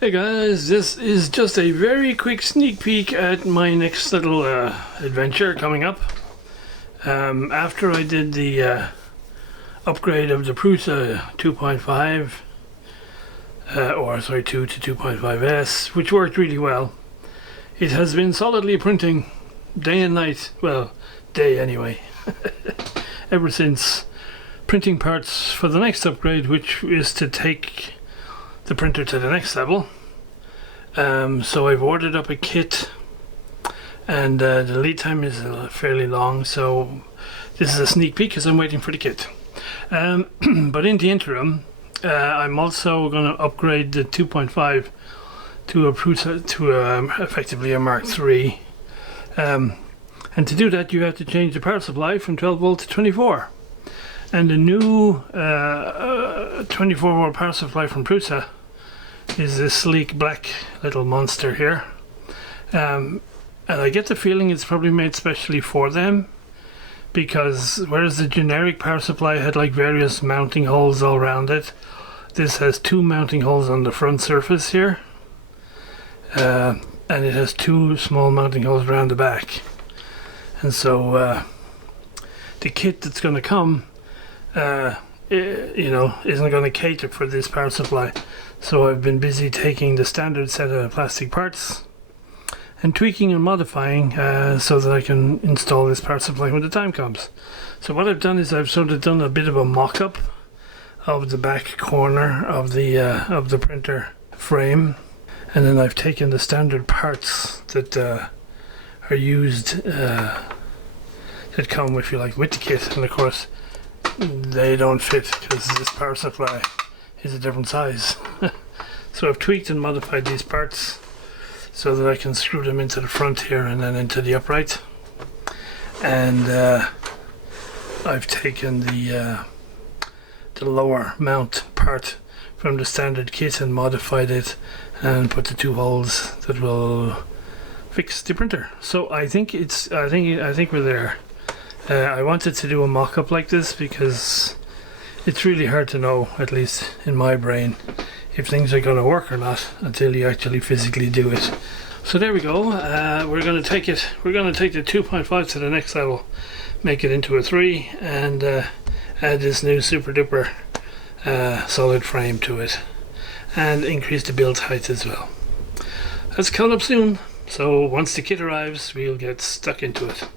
Hey guys, this is just a very quick sneak peek at my next little adventure coming up. After I did the upgrade of the Prusa 2.5, 2 to 2.5S, which worked really well, it has been solidly printing day and night, well, day anyway, ever since, printing parts for the next upgrade, which is to take the printer to the next level. So I've ordered up a kit, and the lead time is fairly long, so this is a sneak peek because I'm waiting for the kit. But in the interim, I'm also going to upgrade the 2.5 to a Prusa, to effectively a Mark III. And to do that, you have to change the power supply from 12 volt to 24. And the new 24 volt power supply from Prusa is this sleek black little monster here. And I get the feeling it's probably made specially for them, because whereas the generic power supply had like various mounting holes all around it, this has two mounting holes on the front surface here, and it has two small mounting holes around the back. And so the kit that's going to come isn't going to cater for this power supply. So I've been busy taking the standard set of plastic parts and tweaking and modifying so that I can install this power supply when the time comes. So what I've done is I've sort of done a bit of a mock-up of the back corner of the printer frame, and then I've taken the standard parts that are used that come, if you like, with the kit, and of course they don't fit because this power supply is a different size. So I've tweaked and modified these parts so that I can screw them into the front here and then into the upright. And I've taken the lower mount part from the standard kit and modified it and put the two holes that will fix the printer. So I think we're there. I wanted to do a mock-up like this because it's really hard to know, at least in my brain, if things are going to work or not until you actually physically do it. So there we go. We're going to take the 2.5 to the next level, make it into a 3, and add this new super duper solid frame to it, and increase the build height as well. That's coming up soon. So once the kit arrives, we'll get stuck into it.